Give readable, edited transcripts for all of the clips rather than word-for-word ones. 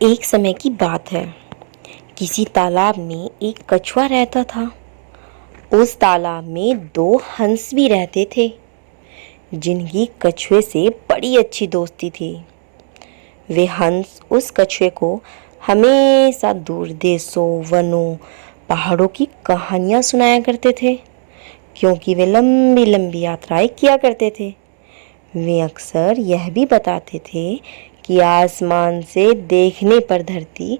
एक समय की बात है। किसी तालाब में एक कछुआ रहता था। उस तालाब में दो हंस भी रहते थे, जिनकी कछुए से बड़ी अच्छी दोस्ती थी। वे हंस उस कछुए को हमेशा दूर देशों, वनों, पहाड़ों की कहानियाँ सुनाया करते थे, क्योंकि वे लंबी लंबी यात्राएं किया करते थे। वे अक्सर यह भी बताते थे कि आसमान से देखने पर धरती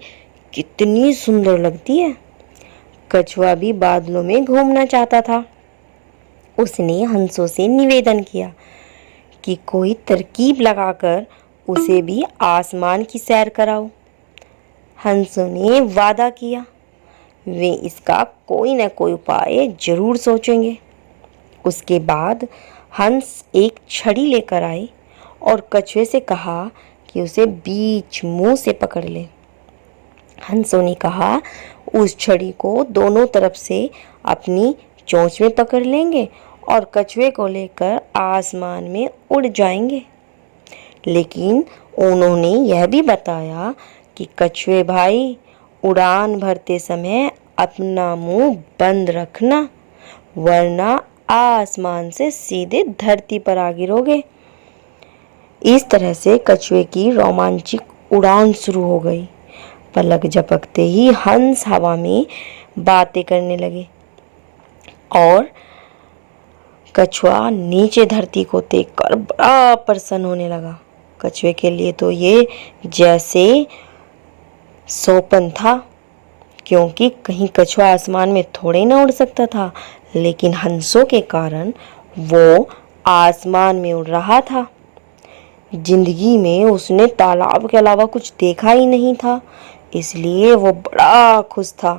कितनी सुंदर लगती है। कछुआ भी बादलों में घूमना चाहता था। उसने हंसों से निवेदन किया कि कोई तरकीब लगाकर उसे भी आसमान की सैर कराओ। हंसों ने वादा किया, वे इसका कोई न कोई उपाय जरूर सोचेंगे। उसके बाद हंस एक छड़ी लेकर आए और कछुए से कहा कि उसे बीच मुंह से पकड़ ले। हंसों ने कहा, उस छड़ी को दोनों तरफ से अपनी चोंच में पकड़ लेंगे और कछुए को लेकर आसमान में उड़ जाएंगे। लेकिन उन्होंने यह भी बताया कि कछुए भाई, उड़ान भरते समय अपना मुंह बंद रखना, वरना आसमान से सीधे धरती पर आ गिरोगे। इस तरह से कछुए की रोमांचक उड़ान शुरू हो गई। पलक झपकते ही हंस हवा में बातें करने लगे और कछुआ नीचे धरती को देखकर बड़ा प्रसन्न होने लगा। कछुए के लिए तो ये जैसे सोपन था, क्योंकि कहीं कछुआ आसमान में थोड़े ना उड़ सकता था, लेकिन हंसों के कारण वो आसमान में उड़ रहा था। जिंदगी में उसने तालाब के अलावा कुछ देखा ही नहीं था, इसलिए वो बड़ा खुश था।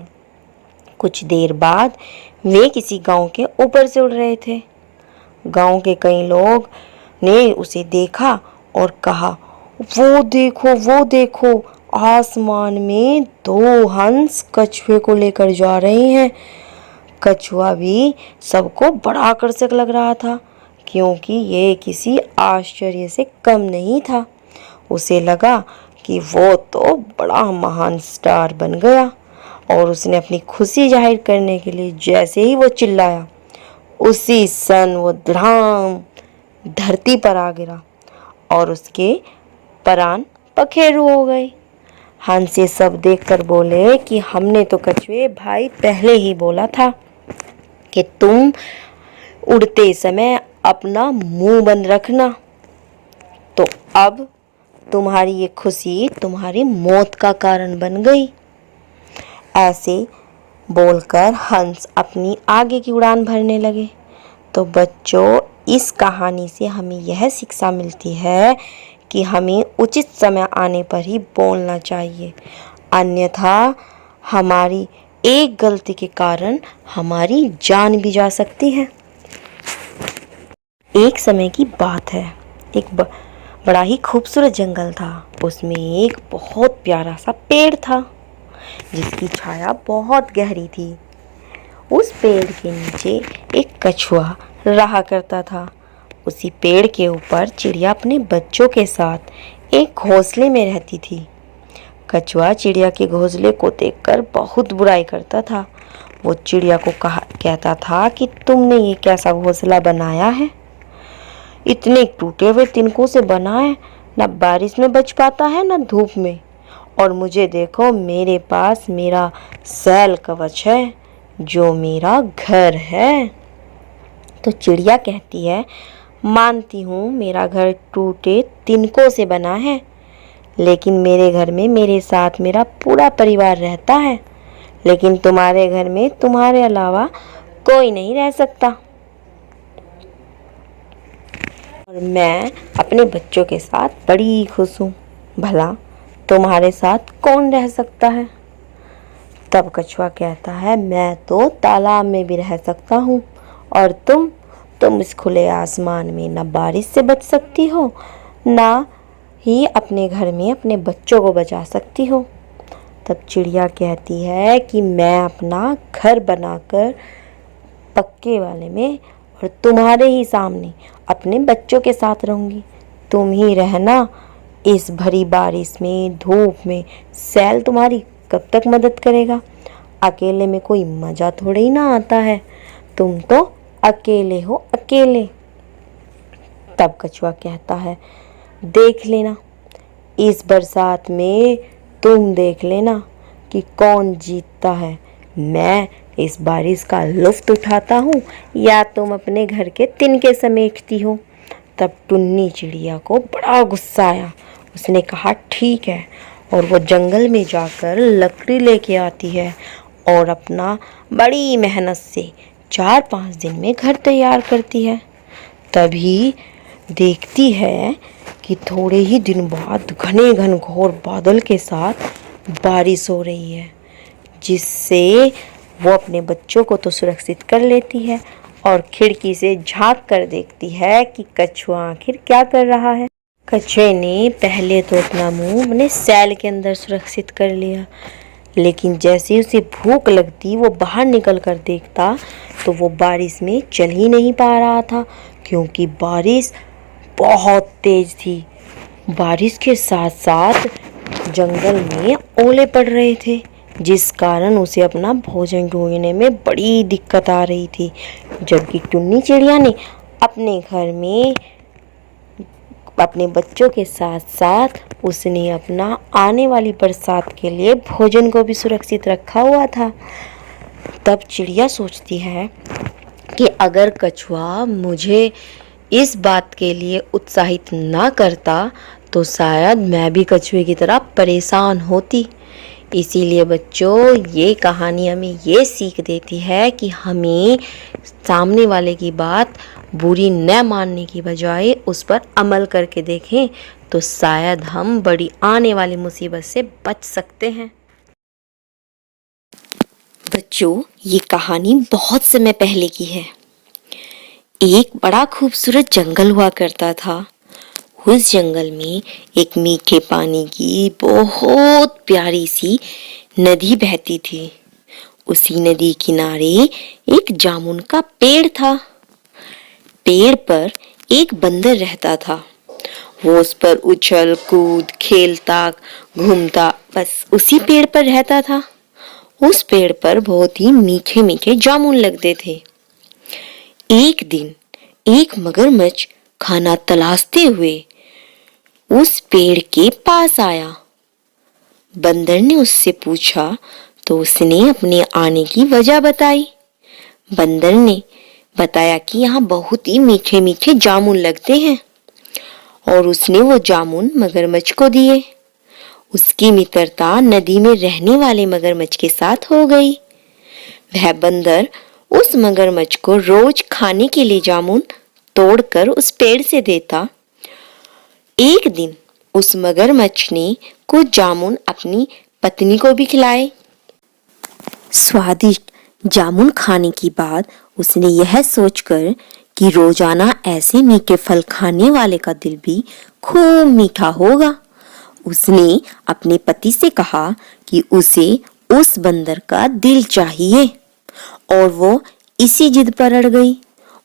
कुछ देर बाद वे किसी गांव के ऊपर से उड़ रहे थे। गांव के कई लोग ने उसे देखा और कहा, वो देखो, आसमान में दो हंस कछुए को लेकर जा रहे हैं। कछुआ भी सबको बड़ा आकर्षक लग रहा था, क्योंकि ये किसी आश्चर्य से कम नहीं था। उसे लगा कि वो तो बड़ा महान स्टार बन गया, और उसने अपनी खुशी जाहिर करने के लिए जैसे ही वो चिल्लाया, उसी क्षण वो धड़ाम धरती पर आ गिरा और उसके प्राण पखेरु हो गए। हंस ये सब देखकर बोले कि हमने तो कछुए भाई पहले ही बोला था कि तुम उड़ते समय अपना मुंह बंद रखना। तो अब तुम्हारी ये खुशी तुम्हारी मौत का कारण बन गई। ऐसे बोलकर हंस अपनी आगे की उड़ान भरने लगे। तो बच्चों, इस कहानी से हमें यह शिक्षा मिलती है कि हमें उचित समय आने पर ही बोलना चाहिए, अन्यथा हमारी एक गलती के कारण हमारी जान भी जा सकती है। एक समय की बात है। एक बड़ा ही खूबसूरत जंगल था। उसमें एक बहुत प्यारा सा पेड़ था, जिसकी छाया बहुत गहरी थी। उस पेड़ के नीचे एक कछुआ रहा करता था। उसी पेड़ के ऊपर चिड़िया अपने बच्चों के साथ एक घोंसले में रहती थी। कछुआ चिड़िया के घोंसले को देखकर बहुत बुराई करता था। वो चिड़िया को कहता था कि तुमने ये कैसा घोंसला बनाया है, इतने टूटे हुए तिनकों से बना है, न बारिश में बच पाता है न धूप में। और मुझे देखो, मेरे पास मेरा सैल कवच है, जो मेरा घर है। तो चिड़िया कहती है, मानती हूँ मेरा घर टूटे तिनकों से बना है, लेकिन मेरे घर में मेरे साथ मेरा पूरा परिवार रहता है। लेकिन तुम्हारे घर में तुम्हारे अलावा कोई नहीं रह सकता, और मैं अपने बच्चों के साथ बड़ी खुश हूँ। भला तुम्हारे साथ कौन रह सकता है? तब कछुआ कहता है, मैं तो तालाब में भी रह सकता हूँ, और तुम इस खुले आसमान में न बारिश से बच सकती हो, ना ही अपने घर में अपने बच्चों को बचा सकती हो। तब चिड़िया कहती है कि मैं अपना घर बनाकर पक्के वाले में और तुम्हारे ही सामने अपने बच्चों के साथ रहूँगी। तुम ही रहना इस भरी बारिश में, धूप में सैल तुम्हारी कब तक मदद करेगा? अकेले में कोई मज़ा थोड़े ही ना आता है। तुम तो अकेले हो, अकेले। तब कछुआ कहता है, देख लेना, इस बरसात में तुम देख लेना कि कौन जीतता है। मैं इस बारिश का लुत्फ़ उठाता हूँ या तुम अपने घर के तिनके समेटती हो। तब टुन्नी चिड़िया को बड़ा गुस्सा आया। उसने कहा, ठीक है, और वो जंगल में जाकर लकड़ी लेके आती है और अपना बड़ी मेहनत से 4-5 दिन में घर तैयार करती है। तभी देखती है कि थोड़े ही दिन बाद घने घनघोर बादल के साथ बारिश हो रही है, जिससे वो अपने बच्चों को तो सुरक्षित कर लेती है और खिड़की से झांक कर देखती है कि कछुआ आखिर क्या कर रहा है। कछुए ने पहले तो अपना मुंह अपने सैल के अंदर सुरक्षित कर लिया, लेकिन जैसे उसे भूख लगती वो बाहर निकल कर देखता तो वो बारिश में चल ही नहीं पा रहा था, क्योंकि बारिश बहुत तेज थी। बारिश के साथ साथ जंगल में ओले पड़ रहे थे, जिस कारण उसे अपना भोजन ढूंढने में बड़ी दिक्कत आ रही थी। जबकि टुन्नी चिड़िया ने अपने घर में अपने बच्चों के साथ साथ उसने अपना आने वाली बरसात के लिए भोजन को भी सुरक्षित रखा हुआ था। तब चिड़िया सोचती है कि अगर कछुआ मुझे इस बात के लिए उत्साहित ना करता तो शायद मैं भी कछुए की तरह परेशान होती। इसीलिए बच्चों, ये कहानी हमें ये सीख देती है कि हमें सामने वाले की बात बुरी न मानने की बजाय उस पर अमल करके देखें तो शायद हम बड़ी आने वाली मुसीबत से बच सकते हैं। बच्चों, ये कहानी बहुत समय पहले की है। एक बड़ा खूबसूरत जंगल हुआ करता था। उस जंगल में एक मीठे पानी की बहुत प्यारी सी नदी बहती थी। उसी नदी किनारे एक जामुन का पेड़ था। पेड़ पर एक बंदर रहता था। वो उस पर उछल कूद खेलता घूमता बस उसी पेड़ पर रहता था। उस पेड़ पर बहुत ही मीठे मीठे जामुन लगते थे। एक दिन एक मगरमच्छ खाना तलाशते हुए उस पेड़ के पास आया। बंदर ने उससे पूछा तो उसने अपने आने की वजह बताई। बंदर ने बताया कि यहाँ बहुत ही मीठे मीठे जामुन लगते हैं और उसने वो जामुन मगरमच्छ को दिए। उसकी मित्रता नदी में रहने वाले मगरमच्छ के साथ हो गई। वह बंदर उस मगरमच्छ को रोज खाने के लिए जामुन तोड़कर उस पेड़ से देता। एक दिन उस मगरमच्छ ने कुछ जामुन अपनी पत्नी को भी खिलाए। स्वादिष्ट जामुन खाने के बाद उसने यह सोचकर कि रोजाना ऐसे मीठे फल खाने वाले का दिल भी खूब मीठा होगा, उसने अपने पति से कहा कि उसे उस बंदर का दिल चाहिए और वो इसी जिद पर अड़ गई।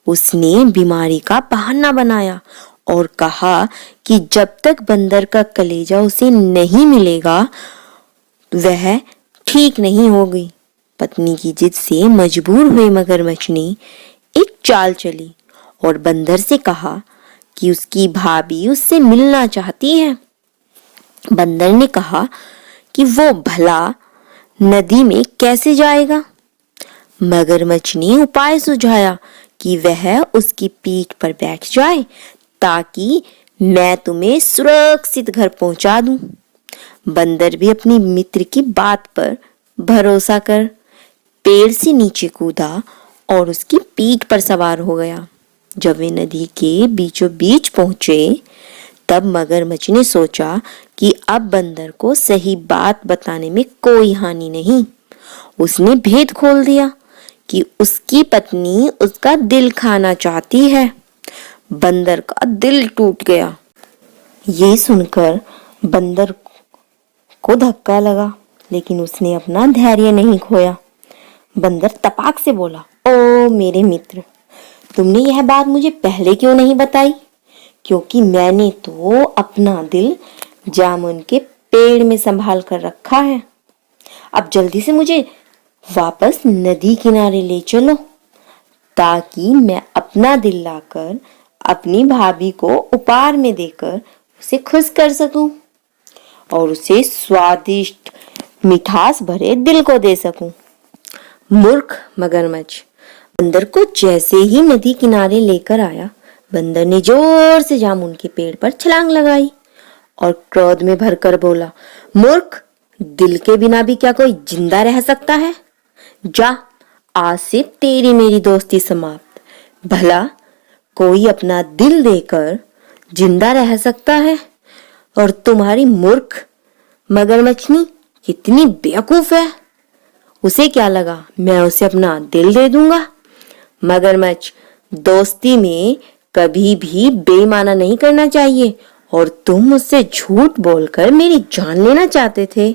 उसने बीमारी का बहाना बनाया और कहा कि जब तक बंदर का कलेजा उसे नहीं मिलेगा वह ठीक नहीं होगी। पत्नी की जिद से मजबूर हुए मगरमच्छ ने एक चाल चली और बंदर से कहा कि उसकी भाभी उससे मिलना चाहती है। बंदर ने कहा कि वो भला नदी में कैसे जाएगा। मगरमच्छ ने उपाय सुझाया कि वह उसकी पीठ पर बैठ जाए ताकि मैं तुम्हें सुरक्षित घर पहुंचा दूं। बंदर भी अपनी मित्र की बात पर भरोसा कर पेड़ से नीचे कूदा और उसकी पीठ पर सवार हो गया। जब वे नदी के बीचों बीच पहुंचे तब मगरमच्छ ने सोचा कि अब बंदर को सही बात बताने में कोई हानि नहीं। उसने भेद खोल दिया कि उसकी पत्नी उसका दिल खाना चाहती है। बंदर का दिल टूट गया। ये सुनकर बंदर को धक्का लगा, लेकिन उसने अपना धैर्य नहीं खोया। बंदर तपाक से बोला, ओ मेरे मित्र, तुमने यह बात मुझे पहले क्यों नहीं बताई? क्योंकि मैंने तो अपना दिल जामुन के पेड़ में संभाल कर रखा है। अब जल्दी से मुझे वापस नदी किनारे ले चलो, ताकि मैं अपना दिल लाकर अपनी भाभी को उपहार में देकर उसे खुश कर सकूं और उसे स्वादिष्ट मिठास भरे दिल को दे सकूं। मूर्ख मगरमच्छ बंदर को जैसे ही नदी किनारे लेकर आया, बंदर ने जोर से जामुन के पेड़ पर छलांग लगाई और क्रोध में भरकर बोला, मूर्ख, दिल के बिना भी क्या कोई जिंदा रह सकता है? जा, आज से तेरी मेरी दोस्ती समाप्त। भला कोई अपना दिल देकर जिंदा रह सकता है? और तुम्हारी मूर्ख मगरमच्छनी कितनी बेवकूफ है। उसे क्या लगा मैं उसे अपना दिल दे दूंगा? मगरमच्छ, दोस्ती में कभी भी बेईमाना नहीं करना चाहिए, और तुम मुझसे झूठ बोलकर मेरी जान लेना चाहते थे।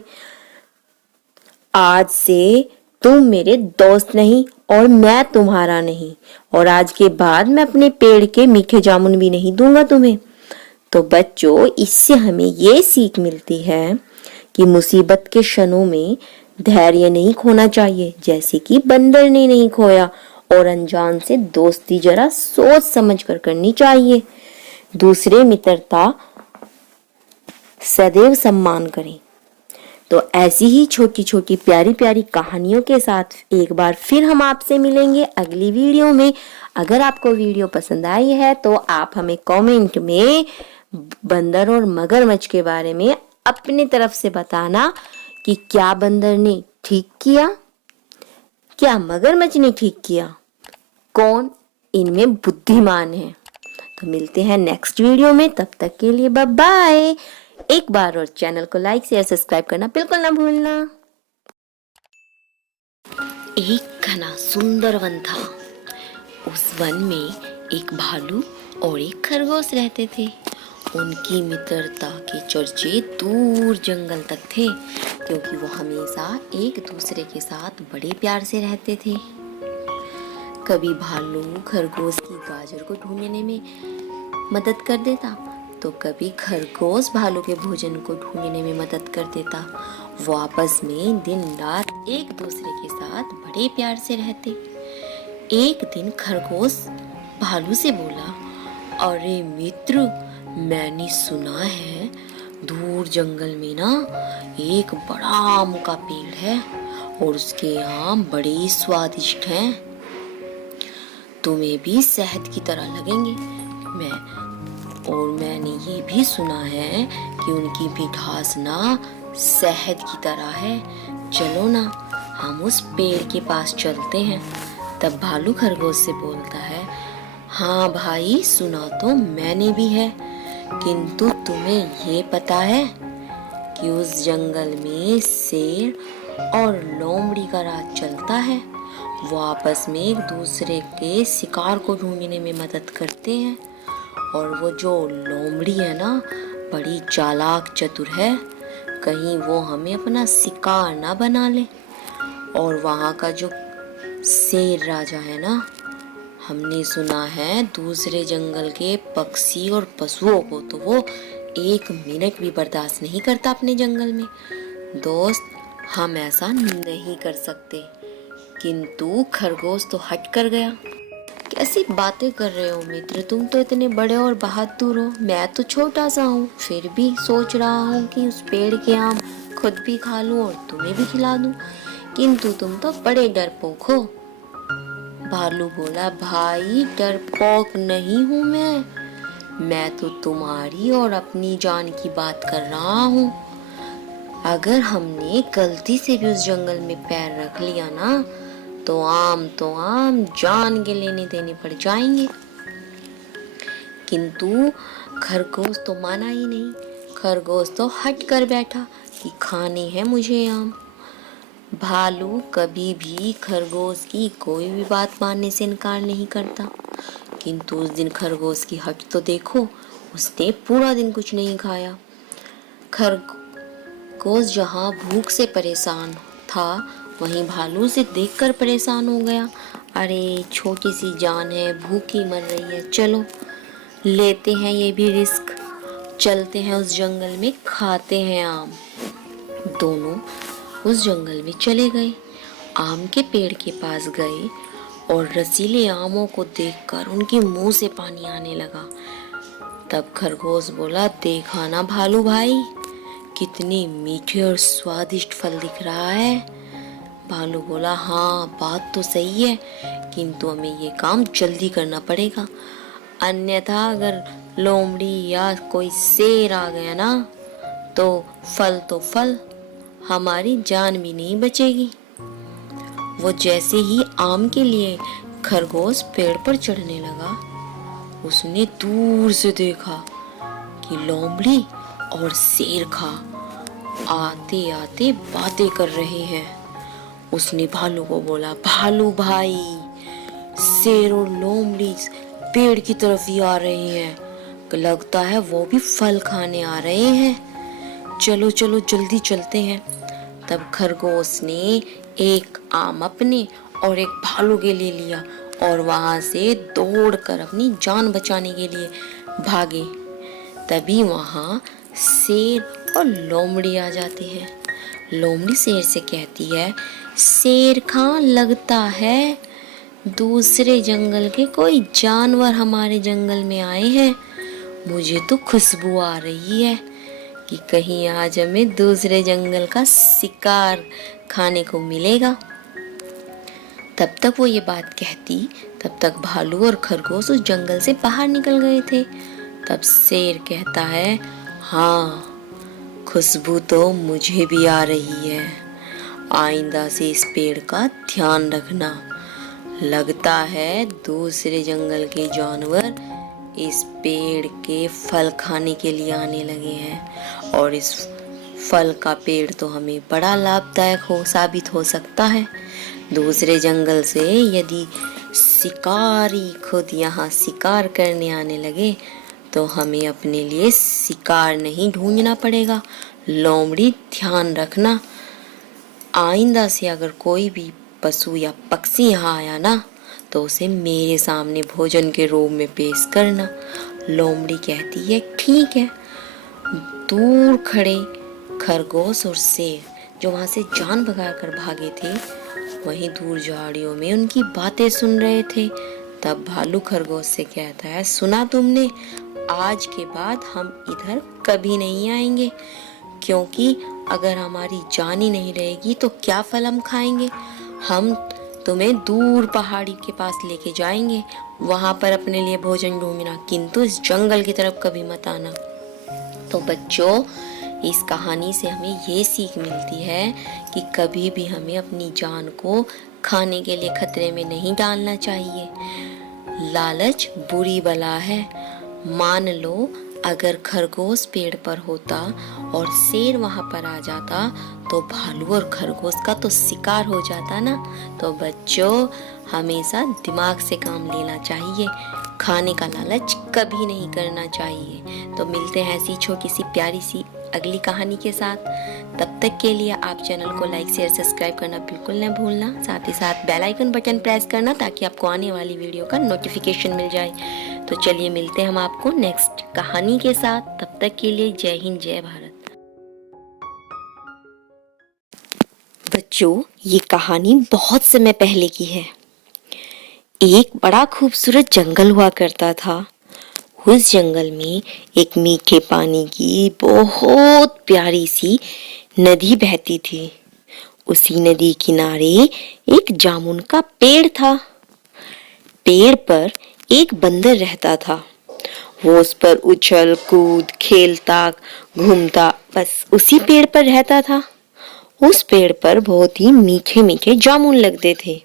आज से तुम मेरे दोस्त नहीं और मैं तुम्हारा नहीं, और आज के बाद मैं अपने पेड़ के मीठे जामुन भी नहीं दूंगा तुम्हें। तो बच्चों, इससे हमें ये सीख मिलती है कि मुसीबत के क्षणों में धैर्य नहीं खोना चाहिए, जैसे कि बंदर ने नहीं खोया, और अनजान से दोस्ती जरा सोच समझ कर करनी चाहिए। दूसरे मित्रता सदैव सम्मान करें। तो ऐसी ही छोटी छोटी प्यारी प्यारी कहानियों के साथ एक बार फिर हम आपसे मिलेंगे अगली वीडियो में। अगर आपको वीडियो पसंद आई है तो आप हमें कमेंट में बंदर और मगरमच्छ के बारे में अपनी तरफ से बताना कि क्या बंदर ने ठीक किया, क्या मगरमच्छ ने ठीक किया, कौन इनमें बुद्धिमान है। तो मिलते हैं नेक्स्ट वीडियो में, तब तक के लिए बाय बाय। एक बार और चैनल को लाइक शेयर सब्सक्राइब करना बिल्कुल ना भूलना। एक घना सुंदर वन था। उस वन में एक भालू और एक खरगोश रहते थे। उनकी मित्रता के चर्चे दूर जंगल तक थे, क्योंकि वो हमेशा एक दूसरे के साथ बड़े प्यार से रहते थे। कभी भालू खरगोश की गाजर को ढूंढने में मदद कर देता, तो कभी खरगोश भालू के भोजन को ढूंढने में मदद कर देता। वो आपस में दिन रात एक दूसरे के साथ बड़े प्यार से रहते। एक दिन खरगोश भालू से बोला, अरे मित्र, मैंने सुना है दूर जंगल में ना एक बड़ा आम का पेड़ है और उसके आम बड़े स्वादिष्ट हैं। तुम्हें भी शहद की तरह लगेंगे। मैंने ये भी सुना है कि उनकी मिठास ना शहद की तरह है। चलो ना, हम उस पेड़ के पास चलते हैं। तब भालू खरगोश से बोलता है, हाँ भाई, सुना तो मैंने भी है, किंतु तुम्हें ये पता है कि उस जंगल में शेर और लोमड़ी का राज चलता है। वो आपस में एक दूसरे के शिकार को ढूंढने में मदद करते हैं, और वो जो लोमड़ी है ना, बड़ी चालाक चतुर है, कहीं वो हमें अपना शिकार ना बना ले। और वहाँ का जो शेर राजा है ना, हमने सुना है दूसरे जंगल के पक्षी और पशुओं को तो वो एक मिनट भी बर्दाश्त नहीं करता अपने जंगल में। दोस्त, हम ऐसा नहीं कर सकते। किंतु खरगोश तो हट कर गया। कैसी बातें कर रहे हो मित्र, तुम तो इतने बड़े और बहादुर हो, मैं तो छोटा सा हूँ, फिर भी सोच रहा हूँ कि उस पेड़ के आम खुद भी खा लूँ और तुम्हें भी खिला दूँ, किंतु तुम तो बड़े डरपोक हो। भालू बोला, भाई डरपोक नहीं हूँ मैं तो तुम्हारी और अपनी जान की बात कर रहा हूँ। अगर हमने गलती से भी उस जंगल में पैर रख लिया ना, तो आम जान के लेने देने पड़ जाएंगे। किंतु खरगोश तो माना ही नहीं। खरगोश तो हट कर बैठा कि खाने हैं मुझे आम। भालू कभी भी खरगोश की कोई भी बात मानने से इनकार नहीं करता, किंतु उस दिन खरगोश की हट तो देखो, उसने पूरा दिन कुछ नहीं खाया। खरगोश जहाँ भूख से परेशान था, वहीं भालू से देखकर परेशान हो गया। अरे छोटी सी जान है, भूखी मर रही है, चलो लेते हैं ये भी रिस्क। चलते हैं उस जंगल में, खाते हैं आम। दोनों उस जंगल में चले गए, आम के पेड़ के पास गए और रसीले आमों को देखकर उनके मुंह से पानी आने लगा। तब खरगोश बोला, देखा ना भालू भाई, कितने मीठे और स्वादिष्ट फल दिख रहा है। भालू बोला, हाँ बात तो सही है, किंतु हमें ये काम जल्दी करना पड़ेगा, अन्यथा अगर लोमड़ी या कोई शेर आ गया ना तो फल हमारी जान भी नहीं बचेगी। वो जैसे ही आम के लिए खरगोश पेड़ पर चढ़ने लगा, उसने दूर से देखा कि लोमड़ी और शेर खा आते आते बातें कर रहे हैं। उसने भालू को बोला, भालू भाई, शेर और लोमड़ी पेड़ की तरफ ही आ रहे हैं, लगता है वो भी फल खाने आ रहे हैं, चलो चलो जल्दी चलते हैं। तब खरगोश ने एक आम अपने और एक भालू के लिए लिया और वहां से दौड़कर अपनी जान बचाने के लिए भागे। तभी वहां शेर और लोमड़ी आ जाती है। लोमड़ी शेर से कहती है, शेर खां, लगता है दूसरे जंगल के कोई जानवर हमारे जंगल में आए हैं। मुझे तो खुशबू आ रही है कि कहीं आज हमें दूसरे जंगल का शिकार खाने को मिलेगा। तब तक वो ये बात कहती, तब तक भालू और खरगोश उस जंगल से बाहर निकल गए थे। तब शेर कहता है, हाँ खुशबू तो मुझे भी आ रही है, आइंदा से इस पेड़ का ध्यान रखना, लगता है दूसरे जंगल के जानवर इस पेड़ के फल खाने के लिए आने लगे हैं और इस फल का पेड़ तो हमें बड़ा लाभदायक साबित हो सकता है। दूसरे जंगल से यदि शिकारी खुद यहाँ शिकार करने आने लगे तो हमें अपने लिए शिकार नहीं ढूंढना पड़ेगा। लोमड़ी ध्यान रखना, आइंदा से अगर कोई भी पशु या पक्षी यहाँ आया ना तो उसे मेरे सामने भोजन के रूप में पेश करना। लोमड़ी कहती है, ठीक है। दूर खड़े खरगोश और शेर जो वहां से जान भगाकर भागे थे, वहीं दूर झाड़ियों में उनकी बातें सुन रहे थे। तब भालू खरगोश से कहता है, सुना तुमने, आज के बाद हम इधर कभी नहीं आएंगे, क्योंकि अगर हमारी जान ही नहीं रहेगी तो क्या फल हम खाएंगे। हम तुम्हें दूर पहाड़ी के पास लेके जाएंगे, वहां पर अपने लिए भोजन ढूंढना, किंतु इस जंगल की तरफ कभी मत आना। तो बच्चों, इस कहानी से हमें ये सीख मिलती है कि कभी भी हमें अपनी जान को खाने के लिए खतरे में नहीं डालना चाहिए। लालच बुरी बला है। मान लो अगर खरगोश पेड़ पर होता और शेर वहां पर आ जाता तो भालू और खरगोश का तो शिकार हो जाता ना। तो बच्चों, हमेशा दिमाग से काम लेना चाहिए, खाने का लालच कभी नहीं करना चाहिए। तो मिलते हैं ऐसी छोटी सी प्यारी सी अगली कहानी के साथ। तब तक के लिए आप चैनल को लाइक शेयर सब्सक्राइब करना बिल्कुल न भूलना, साथ ही साथ बेल आइकन बटन प्रेस करना ताकि आपको आने वाली वीडियो का नोटिफिकेशन मिल जाए। तो चलिए मिलते हैं हम आपको नेक्स्ट कहानी के साथ। तब तक के लिए जय हिंद, जय भारत। बच्चों, ये कहानी बहुत समय पहले की है। एक बड़ा खूबसूरत जंगल हुआ करता था। उस जंगल में एक मीठे पानी की बहुत प्यारी सी नदी बहती थी। उसी नदी किनारे एक जामुन का पेड़ था। पेड़ पर एक बंदर रहता था। वो उस पर उछल कूद खेलता घूमता बस उसी पेड़ पर रहता था। उस पेड़ पर बहुत ही मीठे मीठे जामुन लगते थे।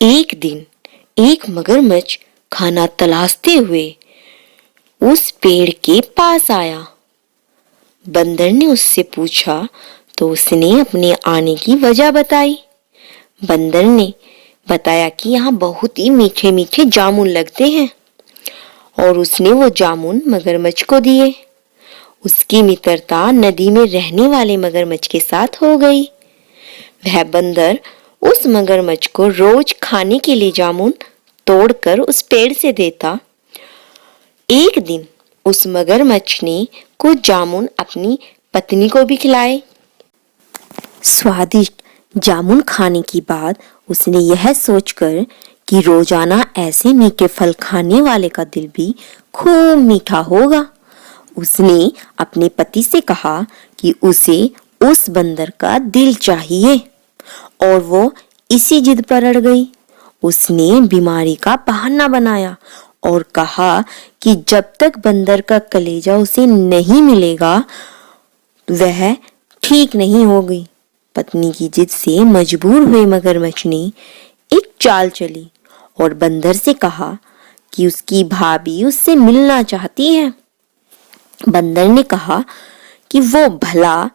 एक दिन एक मगरमच्छ खाना तलाशते हुए उस पेड़ के पास आया। बंदर ने उससे पूछा तो उसने अपने आने की वजह बताई। बंदर ने बताया कि यहाँ बहुत ही मीठे मीठे जामुन लगते हैं और उसने वो जामुन मगरमच्छ को दिए। उसकी मित्रता नदी में रहने वाले मगरमच्छ के साथ हो गई। वह बंदर उस मगरमच्छ को रोज खाने के लिए जामुन तोड़कर उस पेड़ से देता। एक दिन उस मगरमच्छ ने कुछ जामुन अपनी पत्नी को भी खिलाए। स्वादिष्ट जामुन खाने के बाद उसने यह सोचकर कि रोजाना ऐसे मीठे फल खाने वाले का दिल भी खूब मीठा होगा, उसने अपने पति से कहा कि उसे उस बंदर का दिल चाहिए और वो इसी जिद पर अड़ गई। उसने बीमारी का बहाना बनाया और कहा कि जब तक बंदर का कलेजा उसे नहीं मिलेगा वह ठीक नहीं होगी। पत्नी की जिद से मजबूर हुए मगरमच्छ ने एक चाल चली और बंदर से कहा कि उसकी भाभी उससे मिलना चाहती है। बंदर ने कहा कि वो भला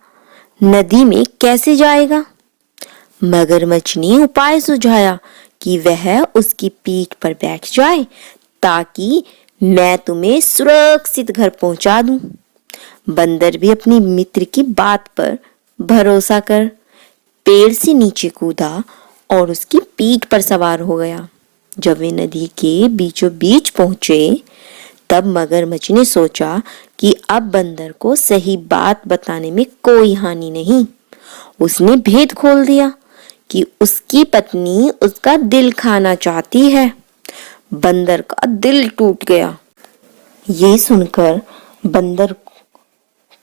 नदी में कैसे जाएगा। मगरमच्छ ने उपाय सुझाया कि वह उसकी पीठ पर बैठ जाए ताकि मैं तुम्हें सुरक्षित घर पहुंचा दूं। बंदर भी अपनी मित्र की बात पर भरोसा कर पेड़ से नीचे कूदा और उसकी पीठ पर सवार हो गया। जब वे नदी के बीचों बीच पहुंचे तब मगरमच्छ ने सोचा कि अब बंदर को सही बात बताने में कोई हानि नहीं। उसने भेद खोल दिया कि उसकी पत्नी उसका दिल खाना चाहती है। बंदर का दिल टूट गया। ये सुनकर बंदर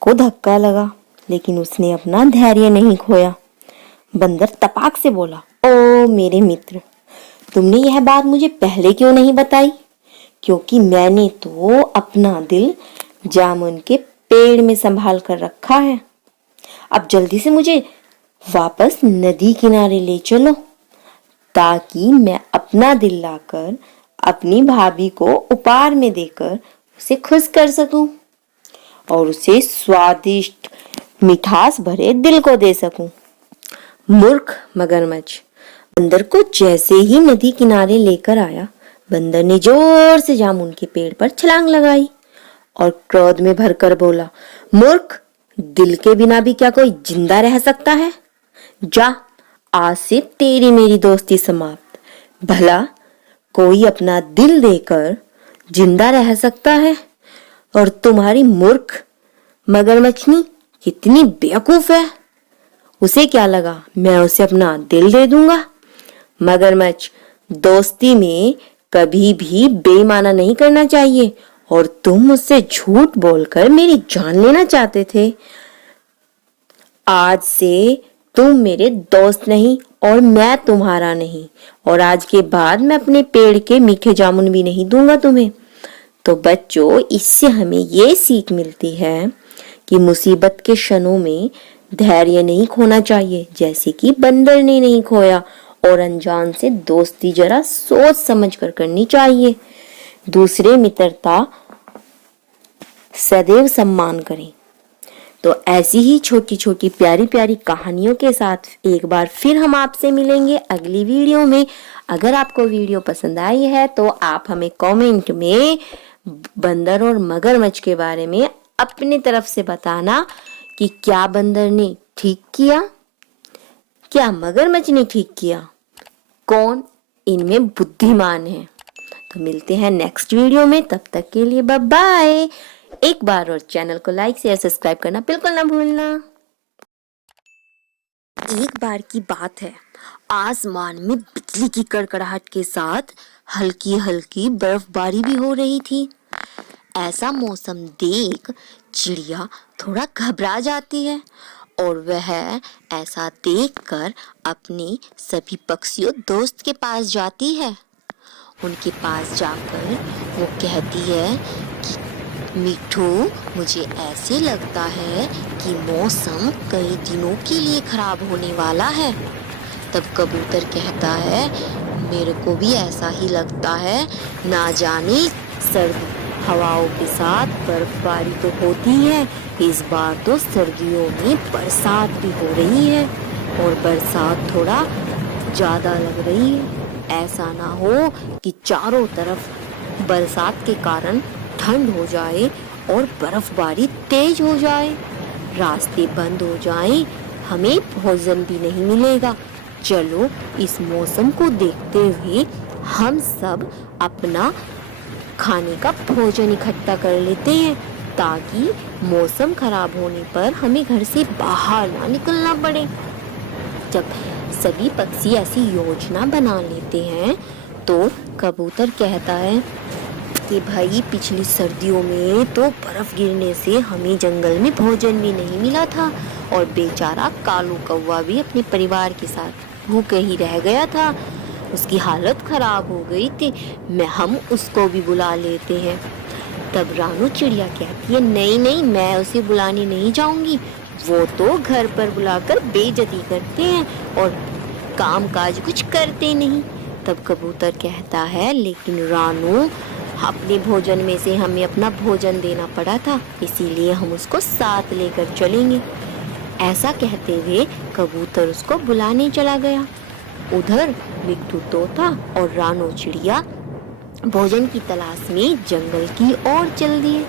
को धक्का लगा, लेकिन उसने अपना धैर्य नहीं खोया। बंदर तपाक से बोला, ओ मेरे मित्र, तुमने यह बात मुझे पहले क्यों नहीं बताई? क्योंकि मैंने तो अपना दिल जामुन के पेड़ में संभाल कर रखा है। अब जल्दी से मुझे वापस नदी किनारे ले चलो ताकि मैं अपना दिल लाकर अपनी भाभी को उपहार में देकर उसे खुश कर सकूं और उसे स्वादिष्ट मिठास भरे दिल को दे सकूं। मूर्ख मगरमच्छ बंदर को जैसे ही नदी किनारे लेकर आया, बंदर ने जोर से जामुन के पेड़ पर छलांग लगाई और क्रोध में भरकर बोला, मूर्ख, दिल के बिना भी क्या कोई जिंदा रह सकता है? जा, आज से तेरी मेरी दोस्ती समाप्त। भला कोई अपना दिल देकर जिंदा रह सकता है? और तुम्हारी मूर्ख मगरमच्छनी कितनी बेवकूफ है। उसे क्या लगा मैं उसे अपना दिल दे दूंगा? मगरमच्छ, दोस्ती में कभी भी बेईमाना नहीं करना चाहिए और तुम मुझसे झूठ बोलकर मेरी जान लेना चाहते थे। आज से तुम मेरे दोस्त नहीं और मैं तुम्हारा नहीं, और आज के बाद मैं अपने पेड़ के मीठे जामुन भी नहीं दूंगा तुम्हें। तो बच्चों, इससे हमें ये सीख मिलती है कि मुसीबत के क्षणों में धैर्य नहीं खोना चाहिए, जैसे कि बंदर ने नहीं खोया, और अनजान से दोस्ती जरा सोच समझ कर करनी चाहिए। दूसरे मित्रता सदैव सम्मान करें। तो ऐसी ही छोटी छोटी प्यारी प्यारी कहानियों के साथ एक बार फिर हम आपसे मिलेंगे अगली वीडियो में। अगर आपको वीडियो पसंद आई है तो आप हमें कमेंट में बंदर और मगरमच्छ के बारे में अपनी तरफ से बताना कि क्या बंदर ने ठीक किया, क्या मगरमच्छ ने ठीक किया, कौन इनमें बुद्धिमान है। तो मिलते हैं नेक्स्ट वीडियो में, तब तक के लिए बाय बाय। एक बार और चैनल को लाइक शेयर सब्सक्राइब करना बिल्कुल ना भूलना। एक बार की बात है, आसमान में बिजली की कड़कड़ाहट के साथ हल्की हल्की बर्फबारी भी हो रही थी। ऐसा मौसम देख चिड़िया थोड़ा घबरा जाती है और वह ऐसा देखकर अपने सभी पक्षियों दोस्त के पास जाती है। उनके पास जाकर वो कहती है कि मिठू, मुझे ऐसे लगता है कि मौसम कई दिनों के लिए खराब होने वाला है। तब कबूतर कहता है, मेरे को भी ऐसा ही लगता है, ना जाने सर्द हवाओं के साथ बर्फबारी तो होती है, इस बार तो सर्दियों में बरसात भी हो रही है और बरसात थोड़ा ज़्यादा लग रही है। ऐसा ना हो कि चारों तरफ बरसात के कारण ठंड हो जाए और बर्फबारी तेज हो जाए, रास्ते बंद हो जाएं, हमें भोजन भी नहीं मिलेगा। चलो इस मौसम को देखते हुए हम सब अपना खाने का भोजन इकट्ठा कर लेते हैं ताकि मौसम खराब होने पर हमें घर से बाहर ना निकलना पड़े। जब सभी पक्षी ऐसी योजना बना लेते हैं तो कबूतर कहता है कि भाई पिछली सर्दियों में तो बर्फ गिरने से हमें जंगल में भोजन भी नहीं मिला था और बेचारा कालू कौवा भी अपने परिवार के साथ भूखे ही रह गया था। उसकी हालत खराब हो गई थी, हम उसको भी बुला लेते हैं। तब रानू चिड़िया कहती है नहीं नहीं, मैं उसे बुलाने नहीं जाऊंगी, वो तो घर पर बुलाकर बेइज्जती करते हैं और काम काज कुछ करते नहीं। तब कबूतर कहता है लेकिन रानू, अपने भोजन में से हमें अपना भोजन देना पड़ा था, इसीलिए हम उसको साथ लेकर चलेंगे। ऐसा कहते हुए कबूतर उसको बुलाने चला गया। उधर मिट्ठू तोता और रानू चिड़िया भोजन की तलाश में जंगल की ओर चल दिए।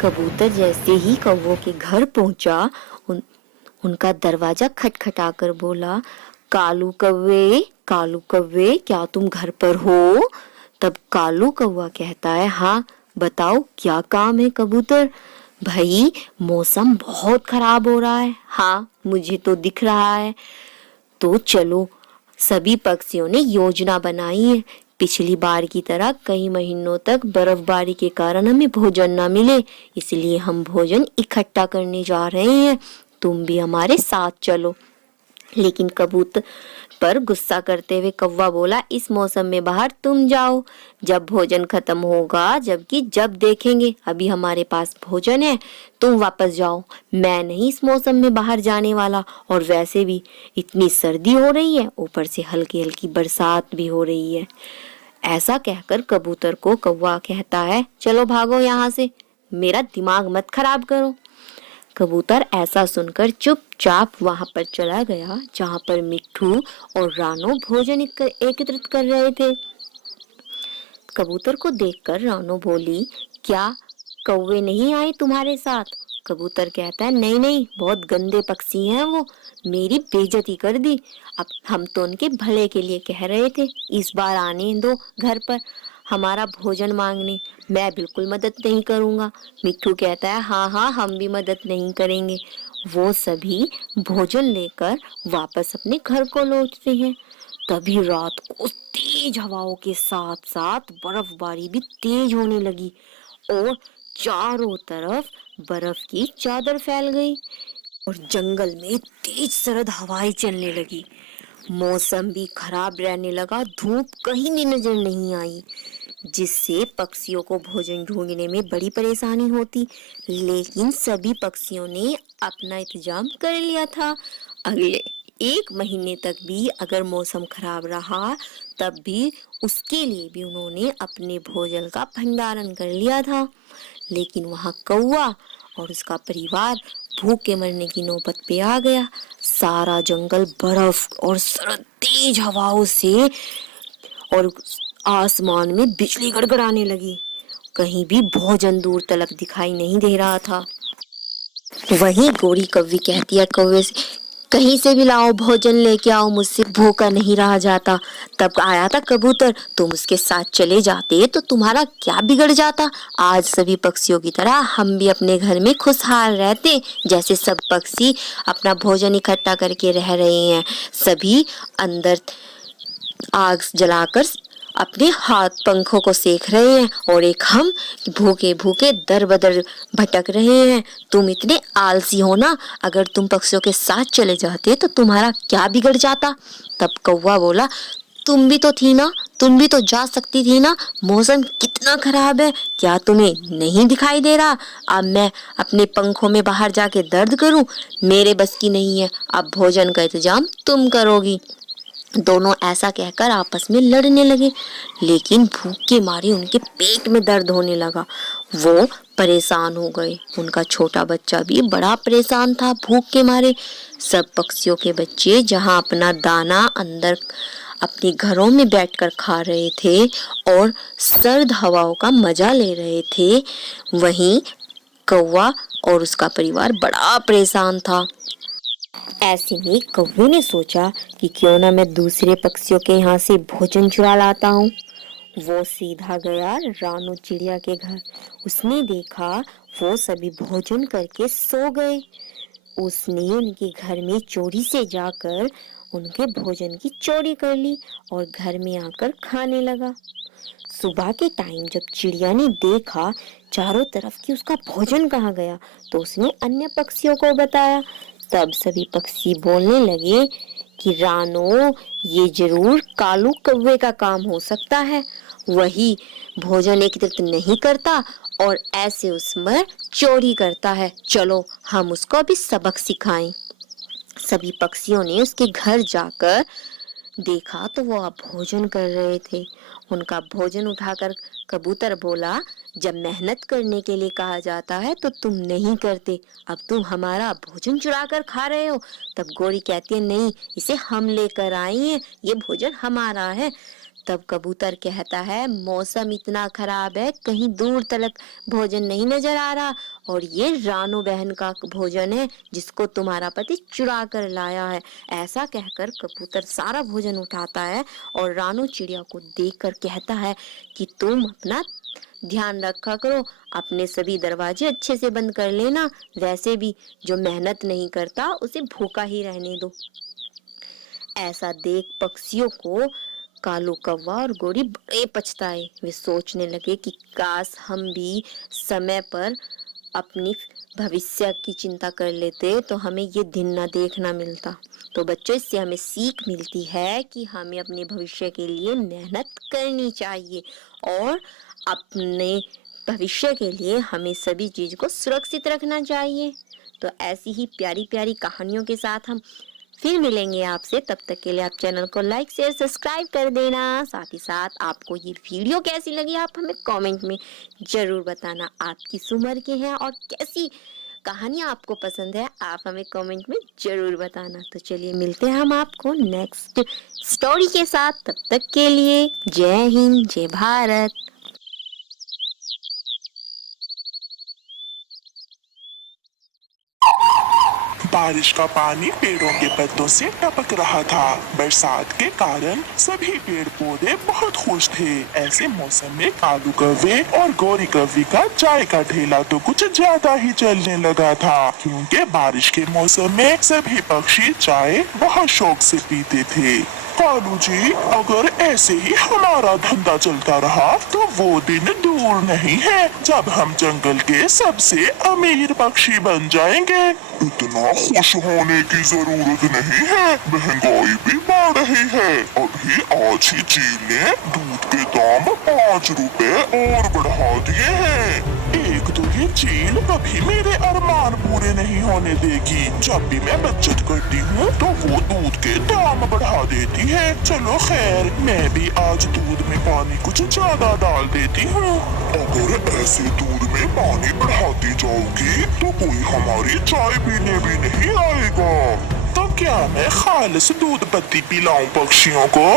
कबूतर जैसे ही कौवों के घर पहुंचा, उनका दरवाजा खटखटाकर बोला, कालू कौवे, कालू कौवे, क्या तुम घर पर हो? तब कालू कौवा कहता है, हाँ बताओ क्या काम है कबूतर? भाई मौसम बहुत खराब हो रहा है। हाँ मुझे तो दिख रहा है। तो चलो, सभी पक्षियों ने योजना बनाई है। पिछली बार की तरह कई महीनों तक बर्फबारी के कारण हमें भोजन न मिले, इसलिए हम भोजन इकट्ठा करने जा रहे हैं, तुम भी हमारे साथ चलो। लेकिन कबूतर पर गुस्सा करते हुए कौवा बोला, इस मौसम में बाहर तुम जाओ, जब भोजन खत्म होगा जबकि जब देखेंगे, अभी हमारे पास भोजन है, तुम वापस जाओ, मैं नहीं इस मौसम में बाहर जाने वाला। और वैसे भी इतनी सर्दी हो रही है, ऊपर से हल्की हल्की बरसात भी हो रही है। ऐसा कहकर कबूतर को कौवा कहता है, चलो भागो यहाँ से, मेरा दिमाग मत खराब करो। कबूतर ऐसा सुनकर चुपचाप वहां पर चला गया जहां पर मिट्ठू और रानू भोजन एकत्रित कर रहे थे। कबूतर को देखकर रानू बोली, क्या कौवे नहीं आए तुम्हारे साथ? कबूतर कहता है, नहीं नहीं, बहुत गंदे पक्षी हैं वो, मेरी बेइज्जती कर दी। अब हम तो उनके भले के लिए कह रहे थे, इस बार आने दो घर पर हमारा भोजन मांगने, मैं बिल्कुल मदद नहीं करूंगा। मिट्ठू कहता है, हाँ हाँ हम भी मदद नहीं करेंगे। वो सभी भोजन लेकर वापस अपने घर को लौटते हैं। तभी रात को तेज हवाओं के साथ साथ बर्फबारी भी तेज होने लगी और चारों तरफ बर्फ की चादर फैल गई और जंगल में तेज सर्द हवाएं चलने लगी। मौसम भी खराब रहने लगा, धूप कहीं भी नजर नहीं आई, जिससे पक्षियों को भोजन ढूंढने में बड़ी परेशानी होती। लेकिन सभी पक्षियों ने अपना इंतजाम कर लिया था। अगले 1 महीने तक भी अगर मौसम खराब रहा, तब भी उसके लिए भी उन्होंने अपने भोजन का भंडारण कर लिया था। लेकिन वहाँ कौवा और उसका परिवार भूखे मरने की नौबत पे आ गया। सारा जंगल बर्फ और सर्द तेज हवाओं से और आसमान में बिजली गड़गड़ाने लगी। कहीं भी भोजन दूर तलक दिखाई नहीं दे रहा था। वहीं गोरी कौवी कहती है कौवे से, कहीं से भी लाओ भोजन लेके आओ, मुझसे भूखा नहीं रहा जाता। तब आया था कबूतर, तुम उसके साथ चले जाते तो तुम्हारा क्या बिगड़ जाता। आज सभी पक्षियों की तरह हम भी अपने घर में खुशहाल रहते, जैसे सब पक्षी अपना भोजन इकट्ठा करके रह रहे हैं। सभी अंदर आग जलाकर अपने हाथ पंखों को सेक रहे हैं और एक हम भूखे भूखे दर बदर भटक रहे हैं। तुम इतने आलसी हो ना, अगर तुम पक्षियों के साथ चले जाते तो तुम्हारा क्या बिगड़ जाता। तब कौवा बोला, तुम भी तो थी ना, तुम भी तो जा सकती थी ना, मौसम कितना खराब है, क्या तुम्हें नहीं दिखाई दे रहा। अब मैं अपने पंखों में बाहर जाके दर्द करूं, मेरे बस की नहीं है, अब भोजन का इंतजाम तुम करोगी। दोनों ऐसा कहकर आपस में लड़ने लगे, लेकिन भूख के मारे उनके पेट में दर्द होने लगा। वो परेशान हो गए। उनका छोटा बच्चा भी बड़ा परेशान था भूख के मारे। सब पक्षियों के बच्चे जहां अपना दाना अंदर अपने घरों में बैठकर खा रहे थे और सर्द हवाओं का मजा ले रहे थे, वहीं कौवा और उसका परिवार बड़ा परेशान था। ऐसे में कौवे ने सोचा कि क्यों ना मैं दूसरे पक्षियों के यहाँ से भोजन चुरा लाता हूँ। वो सीधा गया रानू चिड़िया के घर। उसने देखा वो सभी भोजन करके सो गए। उसने उनके घर में चोरी से जाकर उनके भोजन की चोरी कर ली और घर में आकर खाने लगा। सुबह के टाइम जब चिड़िया ने देखा चारों तरफ कि उसका भोजन कहाँ गया, तो उसने अन्य पक्षियों को बताया। तब सभी पक्षी बोलने लगे कि रानो, ये जरूर कालू कौवे का काम हो सकता है। वही भोजन एकत्रित नहीं करता और ऐसे उसमें चोरी करता है। चलो हम उसको अभी सबक सिखाएं। सभी पक्षियों ने उसके घर जाकर देखा तो वो अब भोजन कर रहे थे। उनका भोजन उठाकर कबूतर बोला, जब मेहनत करने के लिए कहा जाता है तो तुम नहीं करते, अब तुम हमारा भोजन चुरा कर खा रहे हो। तब गोरी कहती है, नहीं, इसे हम लेकर आई हैं, ये भोजन हमारा है। तब कबूतर कहता है, मौसम इतना खराब है, कहीं दूर तक भोजन नहीं नजर आ रहा, और ये रानू बहन का भोजन है जिसको तुम्हारा पति चुरा कर लाया है। ऐसा कहकर कबूतर सारा भोजन उठाता है और रानू चिड़िया को देखकर कहता है कि तुम अपना ध्यान रखा करो, अपने सभी दरवाजे अच्छे से बंद कर लेना। वैसे भी जो मेहनत नहीं करता उसे भूखा ही रहने दो। ऐसा देख पक्षियों को कालू कौवा और गोरी बड़े पछताए। वे सोचने लगे कि काश हम भी समय पर अपनी भविष्य की चिंता कर लेते तो हमें ये दिन न देखना मिलता। तो बच्चों, इससे हमें सीख मिलती है कि हमें अपने भविष्य के लिए मेहनत करनी चाहिए और अपने भविष्य के लिए हमें सभी चीज को सुरक्षित रखना चाहिए। तो ऐसी ही प्यारी प्यारी कहानियों के साथ हम फिर मिलेंगे आपसे। तब तक के लिए आप चैनल को लाइक शेयर सब्सक्राइब कर देना। साथ ही साथ आपको ये वीडियो कैसी लगी आप हमें कमेंट में जरूर बताना। आप किस उम्र के हैं और कैसी कहानियाँ आपको पसंद है, आप हमें कमेंट में जरूर बताना। तो चलिए मिलते हैं हम आपको नेक्स्ट स्टोरी के साथ। तब तक के लिए जय हिंद, जय भारत। बारिश का पानी पेड़ों के पत्तों से टपक रहा था। बरसात के कारण सभी पेड़ पौधे बहुत खुश थे। ऐसे मौसम में कालू कौवे और गोरी कौवी का चाय का ठेला तो कुछ ज्यादा ही चलने लगा था, क्योंकि बारिश के मौसम में सभी पक्षी चाय बहुत शौक से पीते थे। कालू जी, अगर ऐसे ही हमारा धंधा चलता रहा तो वो दिन दूर नहीं है जब हम जंगल के सबसे अमीर पक्षी बन जाएंगे। इतना खुश होने की जरूरत नहीं है, महंगाई भी बढ़ रही है। अभी आज ही चील ने दूध के दाम 5 रुपए और बढ़ा दिए हैं। एक तो ये चील कभी मेरे अरमान पूरे नहीं होने देगी। जब भी मैं बचत करती हूँ तो वो दूध के दाम बढ़ा देती है। चलो खैर, मैं भी आज दूध में पानी कुछ ज्यादा डाल देती हूँ। अगर ऐसे दूध में पानी बढ़ाती जाओगी तो कोई हमारी चाय पीने भी नहीं आएगा। तो क्या मैं खालिस दूध पत्ती पिलाऊं पक्षियों को?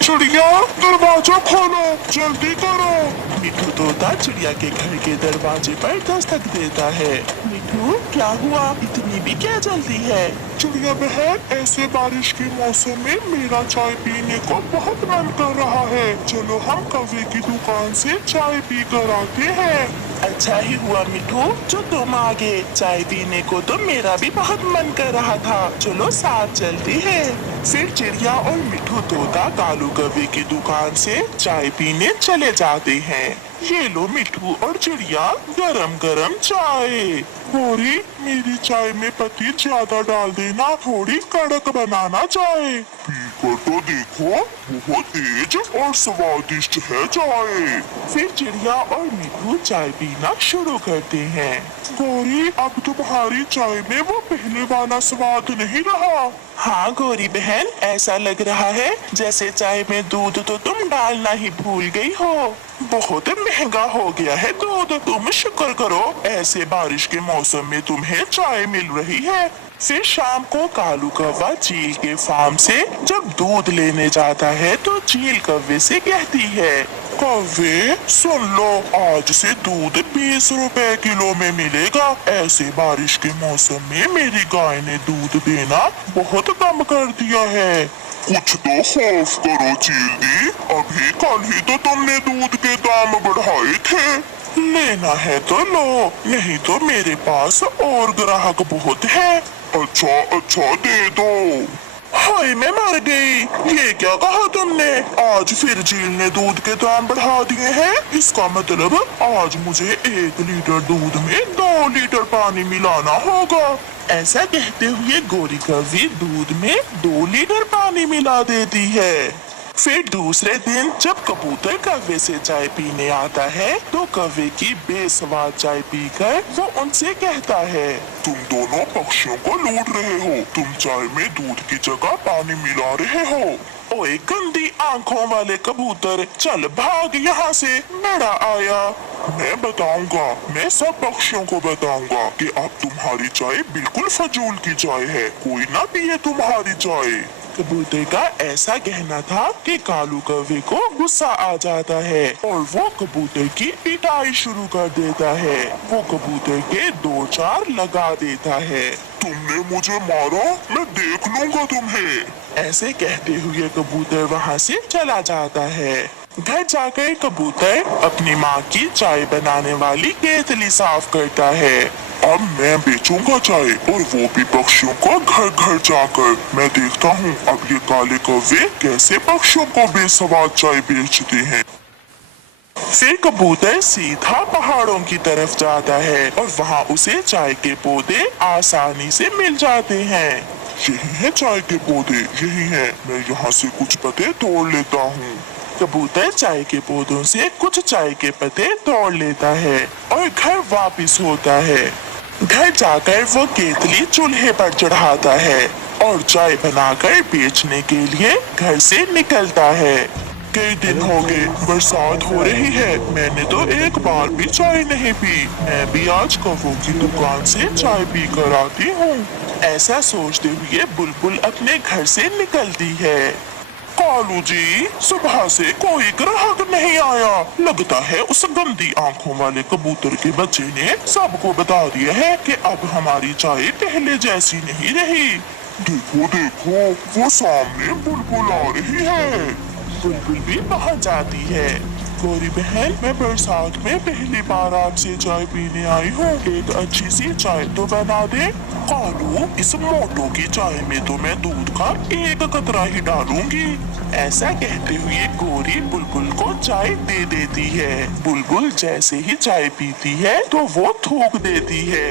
चिड़िया, दरवाजा खोलो, जल्दी करो। मिठू तोता चिड़िया के घर के दरवाजे पर दस्तक देता है। मिठू, क्या हुआ? इतनी भी क्या जल्दी है? चिड़िया बहन, ऐसे बारिश के मौसम में मेरा चाय पीने को बहुत मन कर रहा है। चलो हम कौवे की दुकान से चाय पी कर आते हैं। अच्छा ही हुआ मिठू जो तुम आ गए। चाय पीने को तो मेरा भी बहुत मन कर रहा था। चलो साथ चलते हैं। फिर चिड़िया और मिठू तोता कालू कौवे की दुकान से चाय पीने चले जाते हैं। ये लो मिठू और चिड़िया, गरम गरम चाय। गोरी, मेरी चाय में पत्ती ज्यादा डाल देना, थोड़ी कड़क बनाना चाय। पीकर तो देखो, बहुत तेज और स्वादिष्ट है चाय। फिर चिड़िया और मिठू चाय पीना शुरू करते हैं। गोरी, अब तुम्हारी चाय में वो पहले वाला स्वाद नहीं रहा। हाँ गोरी बहन, ऐसा लग रहा है जैसे चाय में दूध तो तुम डालना ही भूल गई हो। बहुत महंगा हो गया है दूध। तुम शुक्र करो ऐसे बारिश के मौसम में तुम्हें चाय मिल रही है। फिर शाम को कालू कौवा चील के फार्म से जब दूध लेने जाता है तो चील कौवे से कहती है, कौवे सुन लो, आज से दूध 20 रुपए किलो में मिलेगा। ऐसे बारिश के मौसम में मेरी गाय ने दूध देना बहुत कम कर दिया है। कुछ तो खौफ करो चील, अभी कल ही तो तुमने दूध के दाम बढ़ाए थे। लेना है तो लो, नहीं तो मेरे पास और ग्राहक बहुत है। अच्छा अच्छा दे दो। हाय मैं मर गई, ये क्या कहा तुमने? आज फिर झील ने दूध के दाम बढ़ा दिए हैं। इसका मतलब आज मुझे 1 लीटर दूध में 2 लीटर पानी मिलाना होगा। ऐसा कहते हुए गोरी कौवी दूध में 2 लीटर पानी मिला देती है। फिर दूसरे दिन जब कबूतर कौवे से चाय पीने आता है तो कौवे की बेस्वाद चाय पीकर वो उनसे कहता है, तुम दोनों पक्षियों को लूट रहे हो। तुम चाय में दूध की जगह पानी मिला रहे हो। ओए गंदी आंखों वाले कबूतर, चल भाग यहाँ से, मेरा आया। मैं बताऊंगा, मैं सब पक्षियों को बताऊंगा कि अब तुम्हारी चाय बिल्कुल फजूल की चाय है। कोई ना पिए तुम्हारी चाय। कबूतर का ऐसा कहना था कि कालू कौवे को गुस्सा आ जाता है और वो कबूतर की पिटाई शुरू कर देता है। वो कबूतर के 2-4 लगा देता है। तुमने मुझे मारा, मैं देख लूंगा तुम्हें। ऐसे कहते हुए कबूतर वहाँ से चला जाता है। घर जाकर कबूतर अपनी माँ की चाय बनाने वाली केतली साफ करता है। अब मैं बेचूंगा चाय, और वो भी पक्षियों को घर घर जाकर। मैं देखता हूँ अब ये काले कौवे कैसे पक्षियों को बेसवाद चाय बेचते हैं। फिर कबूतर सीधा पहाड़ों की तरफ जाता है और वहाँ उसे चाय के पौधे आसानी से मिल जाते हैं। यही है चाय के पौधे, यही है। मैं यहाँ से कुछ पत्ते तोड़ लेता हूँ। कबूतर चाय के पौधों से कुछ चाय के पत्ते तोड़ लेता है और घर वापस होता है। घर जाकर वो केतली चूल्हे पर चढ़ाता है और चाय बनाकर बेचने के लिए घर से निकलता है। कई दिन हो गए, बरसात हो रही है, मैंने तो एक बार भी चाय नहीं पी। मैं भी आज कौवों की दुकान से चाय पी कर आती हूँ। ऐसा सोचते हुए बुलबुल अपने घर से निकलती है। कालू जी, सुबह से कोई ग्राहक नहीं आया। लगता है उस गंदी आंखों वाले कबूतर के बच्चे ने सबको बता दिया है कि अब हमारी चाय पहले जैसी नहीं रही। देखो देखो, वो सामने बुलबुल आ रही है। बुलबुल भी पहुंच जाती है। गोरी बहन, मैं बरसात में पहली बार आपसे चाय पीने आई हूँ। एक अच्छी सी चाय तो बना दे। कालू, इस मोटो की चाय में तो मैं दूध का 1 कतरा ही डालूंगी। ऐसा कहते हुए गोरी बुलबुल को चाय दे देती है। बुलबुल जैसे ही चाय पीती है तो वो थूक देती है।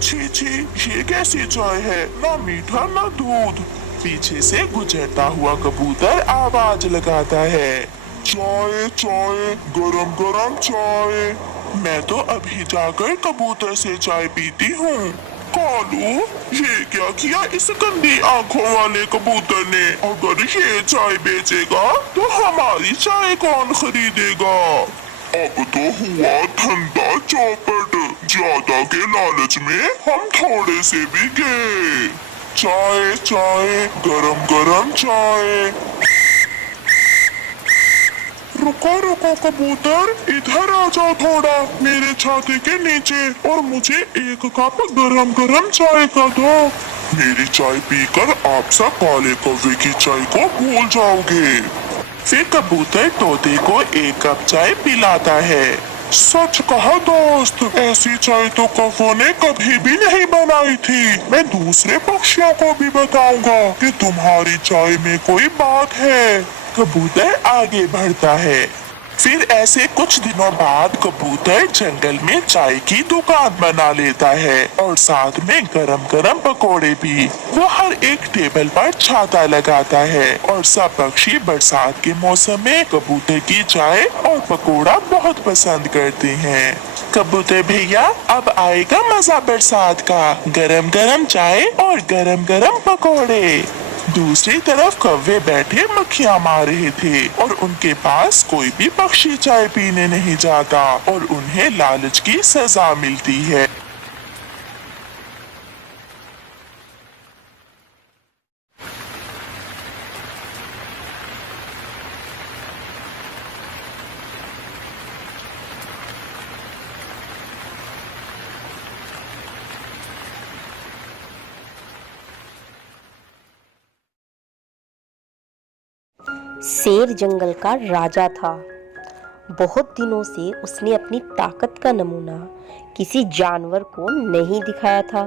छी छी, ये कैसी चाय है, ना मीठा ना दूध। पीछे से गुजरता हुआ कबूतर आवाज लगाता है, चाय चाय, गरम गरम चाय। मैं तो अभी जाकर कबूतर से चाय पीती हूँ। कालू, ये क्या किया इस गंदी आंखों वाले कबूतर ने? अगर ये चाय बेचेगा तो हमारी चाय कौन खरीदेगा? अब तो हुआ धंधा चौपट। ज्यादा के लालच में हम थोड़े से भी गए। चाय चाय, गरम गरम चाय। रुको रुको कबूतर, इधर आ जाओ थोड़ा मेरे छाते के नीचे और मुझे 1 कप गरम गरम चाय का दो। मेरी चाय पीकर आप सब काले कौवे की चाय को भूल जाओगे। फिर कबूतर तोते को 1 कप चाय पिलाता है। सच कहा दोस्त, ऐसी चाय तो कौवों ने कभी भी नहीं बनाई थी। मैं दूसरे पक्षियों को भी बताऊंगा कि तुम्हारी चाय में कोई बात है। कबूतर आगे बढ़ता है। फिर ऐसे कुछ दिनों बाद कबूतर जंगल में चाय की दुकान बना लेता है और साथ में गरम गरम पकोड़े भी। वो हर एक टेबल पर छाता लगाता है और सब पक्षी बरसात के मौसम में कबूतर की चाय और पकोड़ा बहुत पसंद करते हैं। कबूतर भैया, अब आएगा मजा बरसात का, गरम गरम चाय और गरम गरम पकोड़े। दूसरी तरफ कौवे बैठे मक्खियाँ मार रहे थे और उनके पास कोई भी पक्षी चाय पीने नहीं जाता और उन्हें लालच की सजा मिलती है। शेर जंगल का राजा था। बहुत दिनों से उसने अपनी ताकत का नमूना किसी जानवर को नहीं दिखाया था।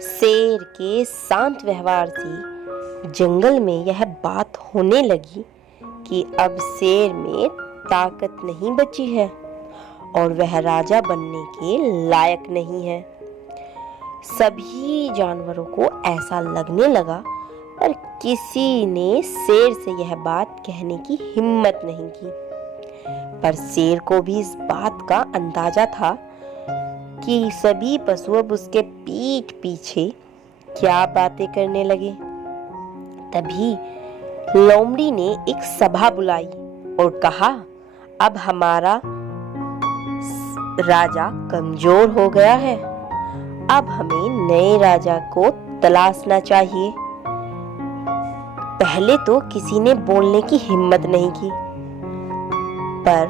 शेर के शांत व्यवहार से जंगल में यह बात होने लगी कि अब शेर में ताकत नहीं बची है और वह राजा बनने के लायक नहीं है। सभी जानवरों को ऐसा लगने लगा, पर किसी ने शेर से यह बात कहने की हिम्मत नहीं की। पर शेर को भी इस बात का अंदाजा था कि सभी पशु अब उसके पीठ पीछे क्या बातें करने लगे। तभी लोमड़ी ने एक सभा बुलाई और कहा, अब हमारा राजा कमजोर हो गया है, अब हमें नए राजा को तलाशना चाहिए। पहले तो किसी ने बोलने की हिम्मत नहीं की, पर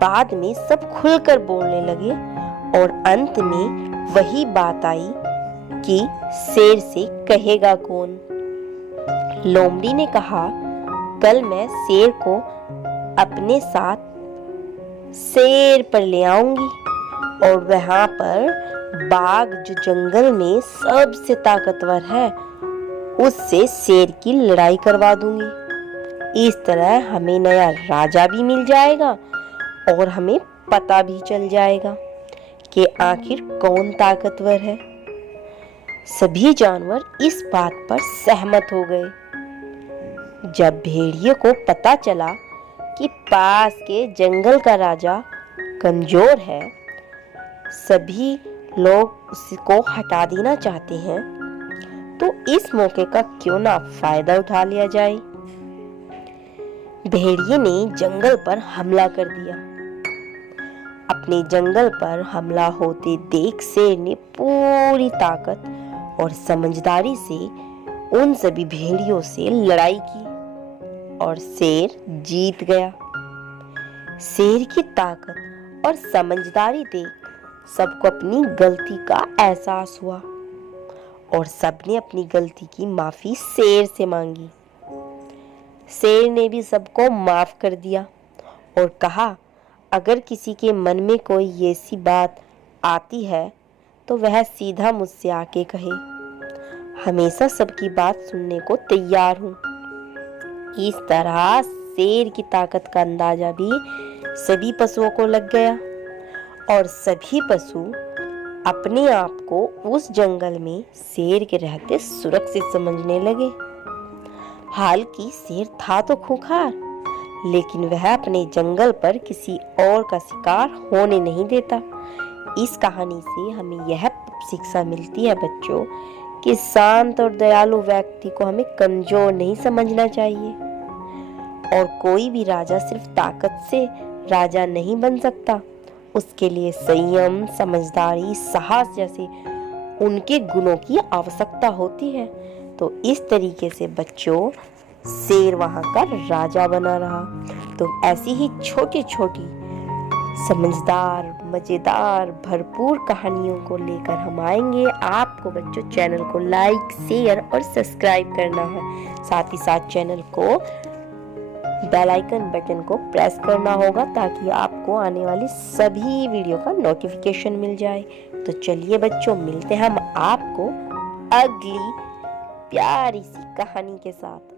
बाद में सब खुलकर बोलने लगे और अंत में वही बात आई कि शेर से कहेगा कौन। लोमड़ी ने कहा, कल मैं शेर को अपने साथ शेर पर ले आऊंगी और वहां पर बाघ जो जंगल में सबसे ताकतवर है उससे शेर की लड़ाई करवा दूंगी। इस तरह हमें नया राजा भी मिल जाएगा और हमें पता भी चल जाएगा कि आखिर कौन ताकतवर है। सभी जानवर इस बात पर सहमत हो गए। जब भेड़िए को पता चला कि पास के जंगल का राजा कमजोर है, सभी लोग उसको हटा देना चाहते हैं, तो इस मौके का क्यों ना फायदा उठा लिया जाए। भेड़िए ने जंगल पर हमला कर दिया। अपने जंगल पर हमला होते देख शेर ने पूरी ताकत और समझदारी से उन सभी भेड़ियों से लड़ाई की और शेर जीत गया। शेर की ताकत और समझदारी देख सबको अपनी गलती का एहसास हुआ और सबने अपनी गलती की माफी शेर से मांगी। शेर ने भी सबको माफ कर दिया और कहा, अगर किसी के मन में कोई ऐसी बात आती है तो वह सीधा मुझसे आके कहे, हमेशा सबकी बात सुनने को तैयार हूँ। इस तरह शेर की ताकत का अंदाजा भी सभी पशुओं को लग गया और सभी पशु अपने आप को उस जंगल में शेर के रहते सुरक्षित समझने लगे। हालांकि शेर था तो खूंखार, लेकिन वह अपने जंगल पर किसी और का शिकार होने नहीं देता। इस कहानी से हमें यह शिक्षा मिलती है बच्चों कि शांत और दयालु व्यक्ति को हमें कमजोर नहीं समझना चाहिए और कोई भी राजा सिर्फ ताकत से राजा नहीं बन सकता। उसके लिए संयम, समझदारी, साहस जैसे उनके गुणों की आवश्यकता होती है। तो इस तरीके से बच्चों शेर वहां का राजा बना रहा। तो ऐसी ही छोटी छोटी समझदार, मजेदार, भरपूर कहानियों को लेकर हम आएंगे। आपको बच्चों चैनल को लाइक, शेयर और सब्सक्राइब करना है। साथ ही साथ चैनल को बेल आइकन बटन को प्रेस करना होगा ताकि आपको आने वाली सभी वीडियो का नोटिफिकेशन मिल जाए। तो चलिए बच्चों, मिलते हैं हम आपको अगली प्यारी सी कहानी के साथ।